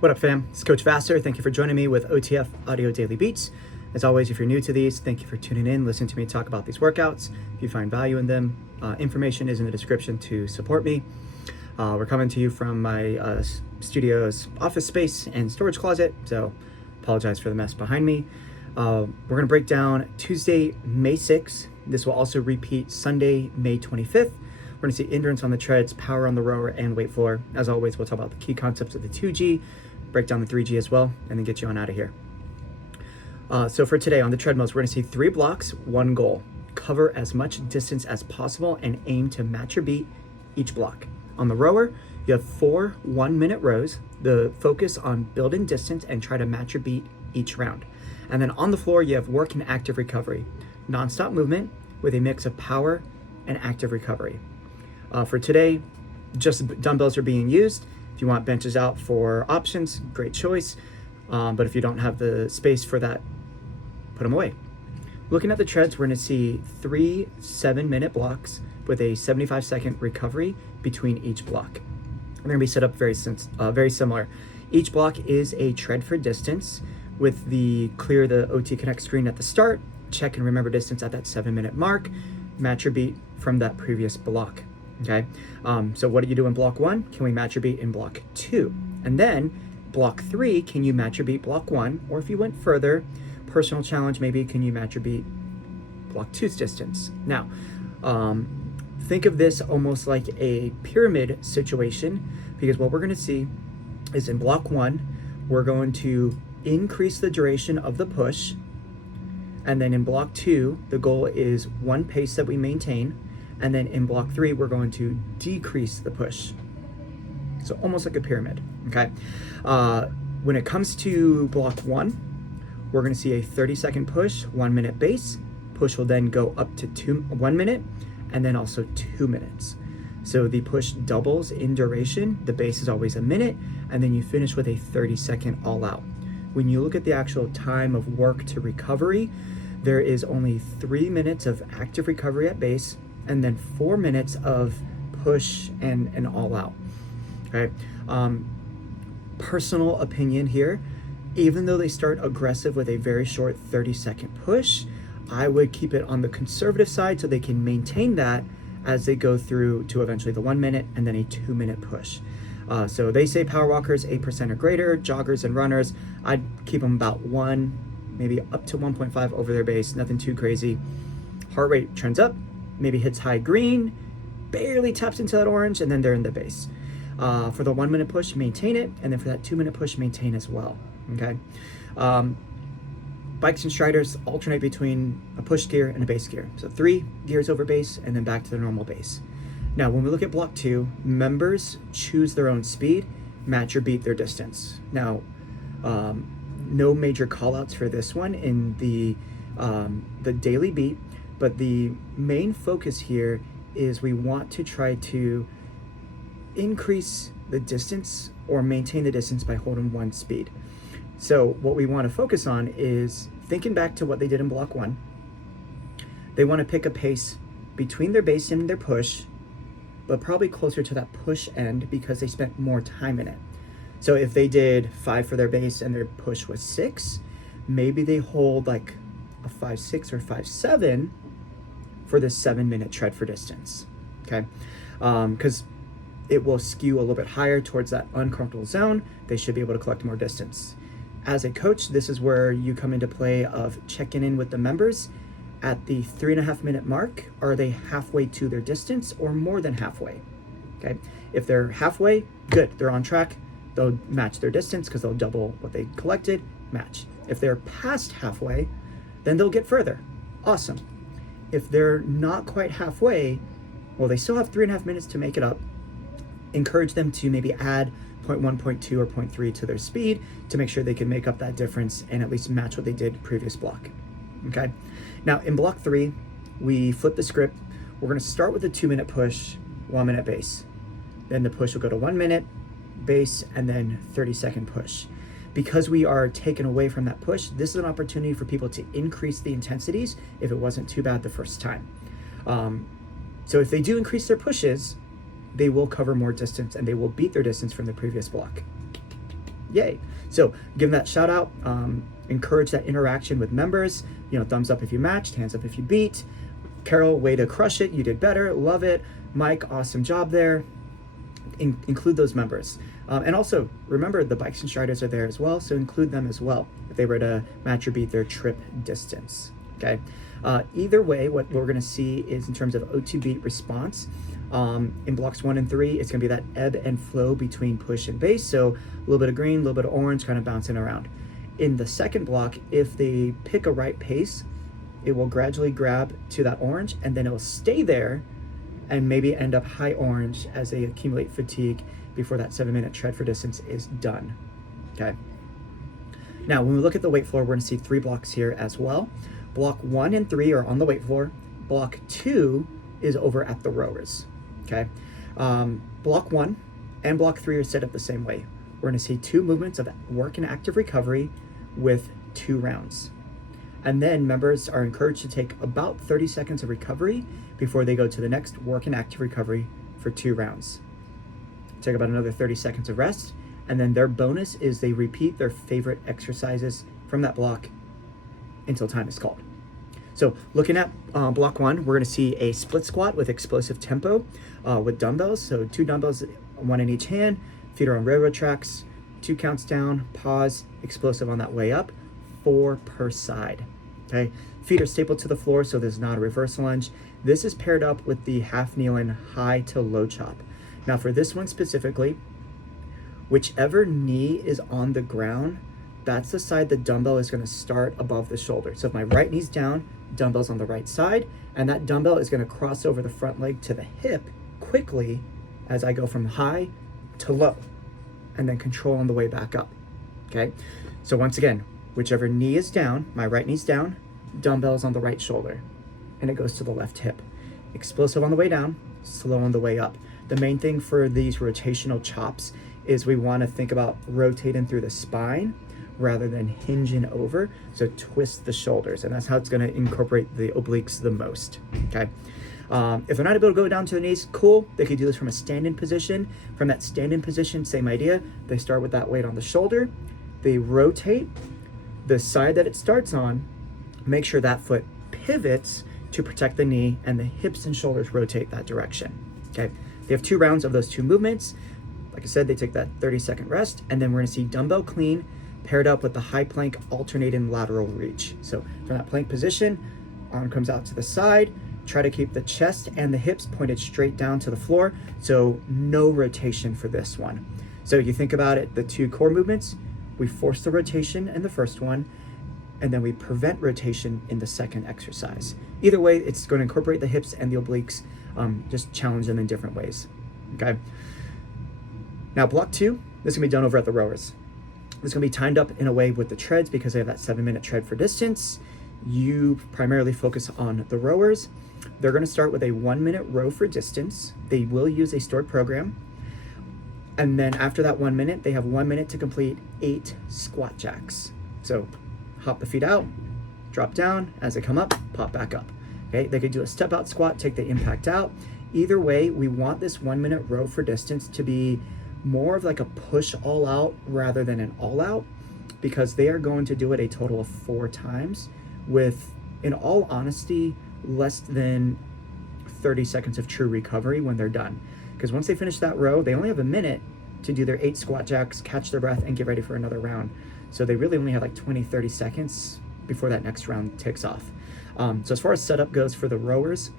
What up, fam? It's Coach Vassar. Thank you for joining me with OTF Audio Daily Beats. As always, if you're new to these, thank you for tuning in, listening to me talk about these workouts. If you find value in them, information is in the description to support me. We're coming to you from my studio's office space and storage closet, so apologize for the mess behind me. We're going to break down Tuesday, May 6th. This will also repeat Sunday, May 25th. We're going to see endurance on the treads, power on the rower, and weight floor. As always, we'll talk about the key concepts of the 2G, break down the 3G as well, and then get you on out of here. So for today on the treadmills, we're going to see 3 blocks, 1 goal. Cover as much distance as possible and aim to match or beat each block. On the rower, you have 4 1-minute rows. The focus on building distance and try to match or beat each round. And then on the floor, you have work and active recovery. Non-stop movement with a mix of power and active recovery. For today, just dumbbells are being used. If you want benches out for options, great choice. But if you don't have the space for that, put them away. Looking at the treads, we're going to see 3 7-minute blocks with a 75-second recovery between each block. They're going to be set up very similar. Each block is a tread for distance with the clear the OT Connect screen at the start, check and remember distance at that 7-minute mark, match or beat from that previous block. Okay, so what do you do in block 1? Can we match or beat in block 2? And then block 3, can you match or beat block 1? Or if you went further, personal challenge, maybe can you match or beat block 2's distance? Now, think of this almost like a pyramid situation, because what we're going to see is in block 1, we're going to increase the duration of the push. And then in block 2, the goal is 1 pace that we maintain. And then in block 3, we're going to decrease the push. So almost like a pyramid, okay? When it comes to block 1, we're gonna see a 30-second push, 1-minute base. Push will then go up to 1 minute, and then also 2 minutes. So the push doubles in duration. The base is always a minute, and then you finish with a 30-second all out. When you look at the actual time of work to recovery, there is only 3 minutes of active recovery at base, and then 4 minutes of push and all out. Okay. Personal opinion here, even though they start aggressive with a very short 30-second push, I would keep it on the conservative side so they can maintain that as they go through to eventually the 1 minute and then a 2-minute push. So they say power walkers 8% or greater, joggers and runners, I'd keep them about 1, maybe up to 1.5 over their base, nothing too crazy. Heart rate trends up, maybe hits high green, barely taps into that orange, and then they're in the base. For the 1-minute push, maintain it, and then for that 2-minute push, maintain as well, okay? Bikes and striders alternate between a push gear and a base gear. So 3 gears over base, and then back to the normal base. Now, when we look at block 2, members choose their own speed, match or beat their distance. Now, no major callouts for this one in the daily beat, but the main focus here is we want to try to increase the distance or maintain the distance by holding 1 speed. So what we want to focus on is thinking back to what they did in block 1. They want to pick a pace between their base and their push, but probably closer to that push end because they spent more time in it. So if they did 5 for their base and their push was 6, maybe they hold like a 5.6 or 5.7 for this 7-minute tread for distance, okay? Because it will skew a little bit higher towards that uncomfortable zone. They should be able to collect more distance. As a coach, this is where you come into play of checking in with the members at the 3.5-minute mark. Are they halfway to their distance or more than halfway? Okay, if they're halfway, good, they're on track. They'll match their distance because they'll double what they collected, match. If they're past halfway, then they'll get further. Awesome. If they're not quite halfway, well, they still have 3.5 minutes to make it up. Encourage them to maybe add 0.1, 0.2, or 0.3 to their speed to make sure they can make up that difference and at least match what they did previous block. Okay. Now in block 3, we flip the script. We're going to start with a 2-minute push, 1-minute base. Then the push will go to 1 minute base and then 30-second push. Because we are taken away from that push, this is an opportunity for people to increase the intensities if it wasn't too bad the first time. So if they do increase their pushes, they will cover more distance and they will beat their distance from the previous block. Yay. So give them that shout out, encourage that interaction with members, thumbs up if you matched, hands up if you beat. Carol, way to crush it. You did better. Love it. Mike, awesome job there. Include those members. And also remember the bikes and striders are there as well. So include them as well if they were to match or beat their trip distance. Okay. Either way, what we're going to see is in terms of O2 beat response, in blocks 1 and 3, it's going to be that ebb and flow between push and base. So a little bit of green, a little bit of orange, kind of bouncing around. In the second block, if they pick a right pace, it will gradually grab to that orange and then it will stay there and maybe end up high orange as they accumulate fatigue before that 7-minute tread for distance is done. Okay. Now, when we look at the weight floor, we're going to see 3 blocks here as well. Block 1 and 3 are on the weight floor. Block 2 is over at the rowers. Okay. Block 1 and block 3 are set up the same way. We're going to see 2 movements of work and active recovery with 2 rounds. And then members are encouraged to take about 30 seconds of recovery before they go to the next work and active recovery for 2 rounds. Take about another 30 seconds of rest. And then their bonus is they repeat their favorite exercises from that block until time is called. So looking at block 1, we're going to see a split squat with explosive tempo with dumbbells. So 2 dumbbells, 1 in each hand, feet are on railroad tracks, 2 counts down, pause, explosive on that way up, 4 per side. Okay, feet are stapled to the floor, so there's not a reverse lunge. This is paired up with the half kneel in high to low chop. Now for this one specifically, whichever knee is on the ground, that's the side the dumbbell is going to start above the shoulder. So if my right knee's down, dumbbell's on the right side, and that dumbbell is going to cross over the front leg to the hip quickly as I go from high to low, and then control on the way back up. Okay, so once again, whichever knee is down, my right knee's down, dumbbell's on the right shoulder, and it goes to the left hip. Explosive on the way down, slow on the way up. The main thing for these rotational chops is we want to think about rotating through the spine rather than hinging over. So twist the shoulders, and that's how it's going to incorporate the obliques the most. Okay. If they're not able to go down to the knees, cool. They could do this from a stand-in position. From that stand-in position, same idea. They start with that weight on the shoulder. They rotate the side that it starts on. Make sure that foot pivots to protect the knee, and the hips and shoulders rotate that direction. Okay. They have 2 rounds of those 2 movements. Like I said, they take that 30-second rest, and then we're going to see dumbbell clean paired up with the high plank alternating lateral reach. So from that plank position, arm comes out to the side. Try to keep the chest and the hips pointed straight down to the floor. So no rotation for this one. So you think about it, the 2 core movements, we force the rotation in the first one, and then we prevent rotation in the second exercise. Either way, it's going to incorporate the hips and the obliques, just challenge them in different ways. Okay. Now block 2, this is going to be done over at the rowers. It's going to be timed up in a way with the treads because they have that 7-minute tread for distance. You primarily focus on the rowers. They're going to start with a 1-minute row for distance. They will use a stored program. And then after that 1 minute, they have 1 minute to complete 8 squat jacks. So hop the feet out, drop down. As they come up, pop back up. Okay, they could do a step out squat, take the impact out. Either way, we want this 1 minute row for distance to be more of like a push all out rather than an all out, because they are going to do it a total of 4 times with, in all honesty, less than 30 seconds of true recovery when they're done. Because once they finish that row, they only have a minute to do their 8 squat jacks, catch their breath, and get ready for another round. So they really only have like 20-30 seconds before that next round ticks off. So as far as setup goes for the rowers,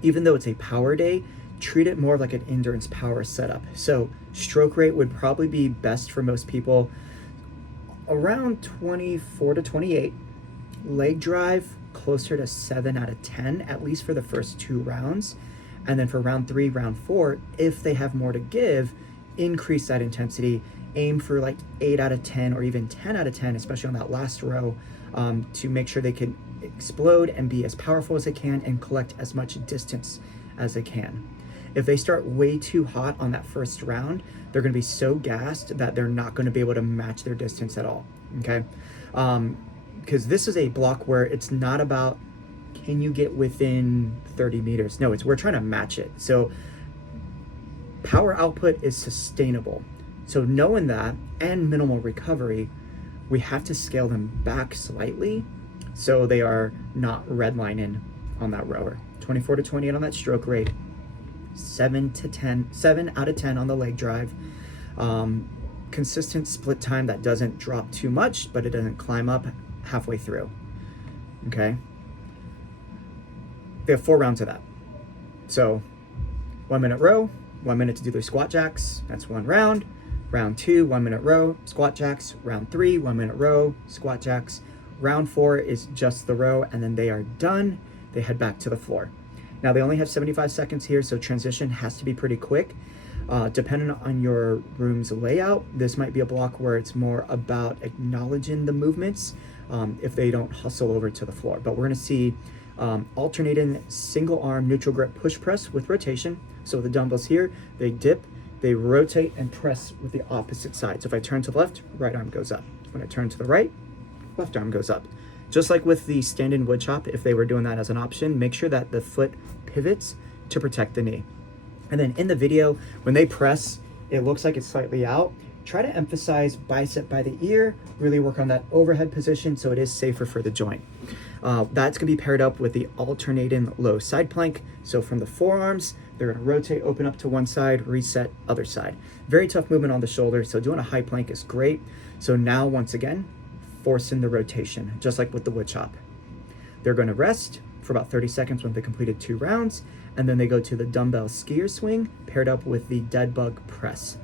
even though it's a power day, treat it more like an endurance power setup. So stroke rate would probably be best for most people around 24 to 28. Leg drive closer to 7 out of 10, at least for the first 2 rounds. And then for round 3, round 4, if they have more to give, increase that intensity. Aim for like 8 out of 10 or even 10 out of 10, especially on that last row, to make sure they can explode and be as powerful as they can and collect as much distance as they can. If they start way too hot on that first round, they're going to be so gassed that they're not going to be able to match their distance at all. Okay. Because this is a block where it's not about can you get within 30 meters. No, we're trying to match it. So power output is sustainable. So knowing that and minimal recovery, we have to scale them back slightly so they are not redlining on that rower. 24 to 28 on that stroke rate, 7 out of 10 on the leg drive. Consistent split time that doesn't drop too much, but it doesn't climb up halfway through. Okay. They have 4 rounds of that. So 1 minute row, 1 minute to do their squat jacks. That's 1 round. Round 2, 1 minute row, squat jacks. Round 3, 1 minute row, squat jacks. Round 4 is just the row, and then they are done. They head back to the floor. Now they only have 75 seconds here, so transition has to be pretty quick. Depending on your room's layout, this might be a block where it's more about acknowledging the movements if they don't hustle over to the floor. But we're gonna see alternating single arm neutral grip push press with rotation. So the dumbbells here, they dip, they rotate and press with the opposite side. So if I turn to the left, right arm goes up. When I turn to the right, left arm goes up. Just like with the stand-in wood chop, if they were doing that as an option, make sure that the foot pivots to protect the knee. And then in the video, when they press, it looks like it's slightly out. Try to emphasize bicep by the ear, really work on that overhead position so it is safer for the joint. That's gonna be paired up with the alternating low side plank. So from the forearms, they're gonna rotate, open up to one side, reset, other side. Very tough movement on the shoulder, so doing a high plank is great. So now, once again, forcing the rotation, just like with the wood chop. They're gonna rest for about 30 seconds when they completed 2 rounds, and then they go to the dumbbell skier swing paired up with the dead bug press.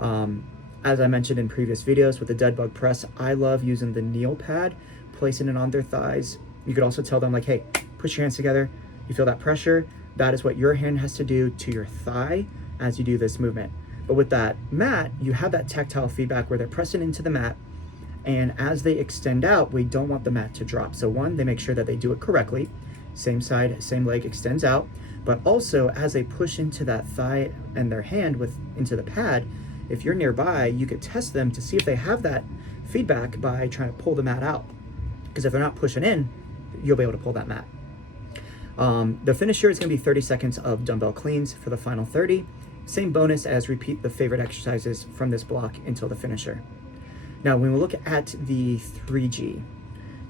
As I mentioned in previous videos with the dead bug press, I love using the kneel pad, placing it on their thighs. You could also tell them like, hey, push your hands together. You feel that pressure? That is what your hand has to do to your thigh as you do this movement. But with that mat, you have that tactile feedback where they're pressing into the mat, and as they extend out, we don't want the mat to drop. So one, they make sure that they do it correctly. Same side, same leg extends out, but also as they push into that thigh and their hand into the pad, if you're nearby, you could test them to see if they have that feedback by trying to pull the mat out. Because if they're not pushing in, you'll be able to pull that mat. The finisher is gonna be 30 seconds of dumbbell cleans for the final 30. Same bonus as repeat the favorite exercises from this block until the finisher. Now, when we look at the 3G,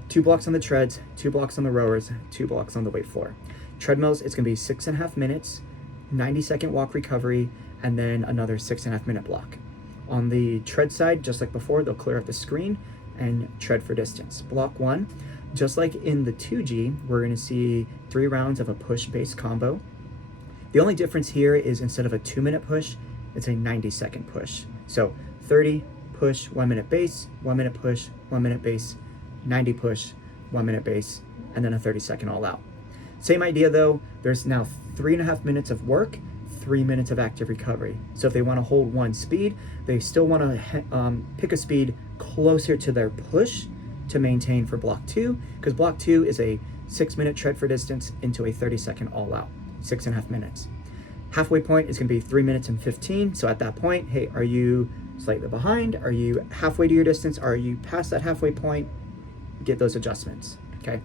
2 blocks on the treads, 2 blocks on the rowers, 2 blocks on the weight floor. Treadmills, it's gonna be 6.5 minutes, 90-second walk recovery, and then another 6.5 minute block. On the tread side, just like before, they'll clear up the screen and tread for distance. Block 1, just like in the 2G, we're gonna see 3 rounds of a push-based combo. The only difference here is instead of a 2-minute push, it's a 90-second push. So 30, push, 1 minute base, 1 minute push, 1 minute base, 90 push, 1 minute base, and then a 30-second all out. Same idea though, there's now 3.5 minutes of work, 3 minutes of active recovery. So if they want to hold one speed, they still want to pick a speed closer to their push to maintain for block 2, because block 2 is a 6-minute tread for distance into a 30-second all out, 6.5 minutes. Halfway point is going to be 3 minutes and 15. So at that point, hey, are you slightly behind? Are you halfway to your distance? Are you past that halfway point? Get those adjustments, okay?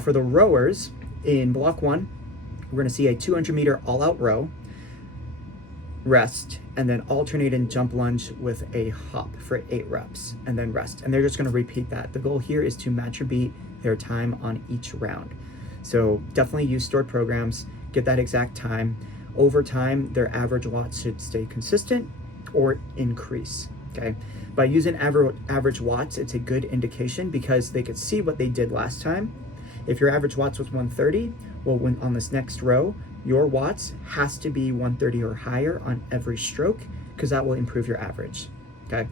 For the rowers, in block 1, we're going to see a 200-meter all-out row, rest, and then alternate and jump lunge with a hop for 8 reps, and then rest. And they're just going to repeat that. The goal here is to match or beat their time on each round. So definitely use stored programs, get that exact time. Over time, their average watts should stay consistent or increase, okay? By using average watts, it's a good indication because they could see what they did last time. If your average watts was 130, well, when on this next row, your watts has to be 130 or higher on every stroke because that will improve your average, okay?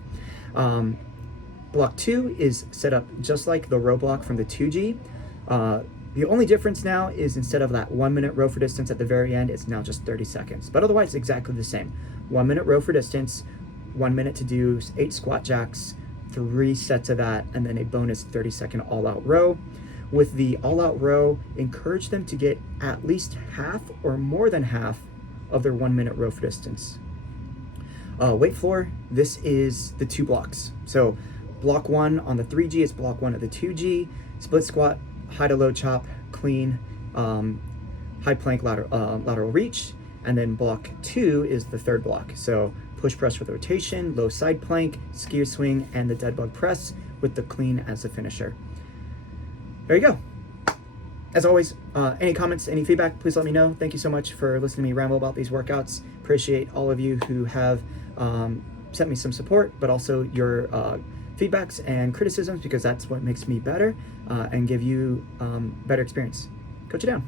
Block 2 is set up just like the row block from the 2G. The only difference now is instead of that 1 minute row for distance at the very end, it's now just 30 seconds. But otherwise, exactly the same. 1 minute row for distance, 1 minute to do 8 squat jacks, 3 sets of that, and then a bonus 30-second all-out row. With the all-out row, encourage them to get at least half or more than half of their 1 minute row for distance. Weight floor, this is the 2 blocks. So block 1 on the 3G is block 1 of the 2G, split squat, high to low chop, clean, high plank lateral reach, and then block 2 is the 3rd block. So push press with rotation, low side plank, skier swing, and the dead bug press with the clean as the finisher. There you go. As always, any comments, any feedback, please let me know. Thank you so much for listening to me ramble about these workouts. Appreciate all of you who have sent me some support, but also your feedbacks and criticisms, because that's what makes me better and give you better experience. Coach it down.